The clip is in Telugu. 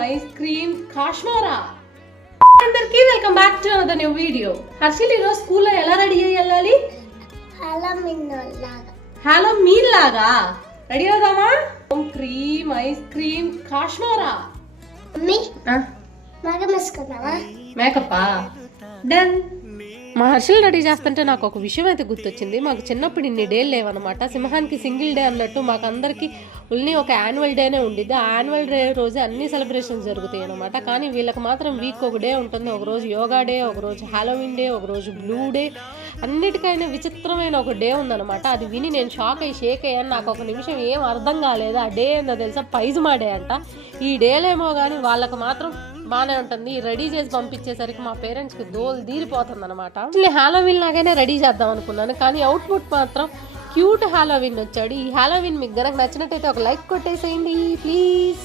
Ice cream Kashmira. అందరికీ welcome back to another new video. Harshil ఈరోజు స్కూల్లో ఎలా రెడీ అయ్యి వెళ్ళాలి? హాలోవీన్ లాగా రెడీ అవుదామా? Cream ice cream Kashmira. మేకప్పా డన్. మా హర్షిల్ రెడీ చేస్తుంటే నాకు ఒక విషయం అయితే గుర్తొచ్చింది. మాకు చిన్నప్పుడు ఇన్ని డేలు లేవన్నమాట. సింహానికి సింగిల్ డే అన్నట్టు మాకు అందరికి ఓన్లీ ఒక యాన్యువల్ డేనే ఉండిద్ది. ఆ యాన్యువల్ డే రోజు అన్ని సెలబ్రేషన్స్ జరుగుతాయి అనమాట. కానీ వీళ్ళకి మాత్రం వీక్ ఒక డే ఉంటుంది. ఒకరోజు యోగా డే, ఒకరోజు హాలోవీన్ డే, ఒకరోజు బ్లూ డే, అన్నిటికైనా విచిత్రమైన ఒక డే ఉందన్నమాట. అది విని నేను షేక్ అయ్యాను. నాకు ఒక నిమిషం ఏం అర్థం కాలేదు. ఆ డే ఏందో తెలుసా? పైజమా డే అంట. ఈ డేలేమో కానీ వాళ్ళకి మాత్రం బాగానే ఉంటుంది. రెడీ చేసి పంపించేసరికి మా పేరెంట్స్కి దోలు తీరిపోతుంది అనమాట. హాలోవీన్ లాగానే రెడీ చేద్దాం అనుకున్నాను, కానీ అవుట్పుట్ మాత్రం క్యూట్ హాలోవీన్ వచ్చాడు. ఈ హాలోవీన్ మీకు గనక నచ్చినట్టయితే ఒక లైక్ కొట్టేసేయండి ప్లీజ్.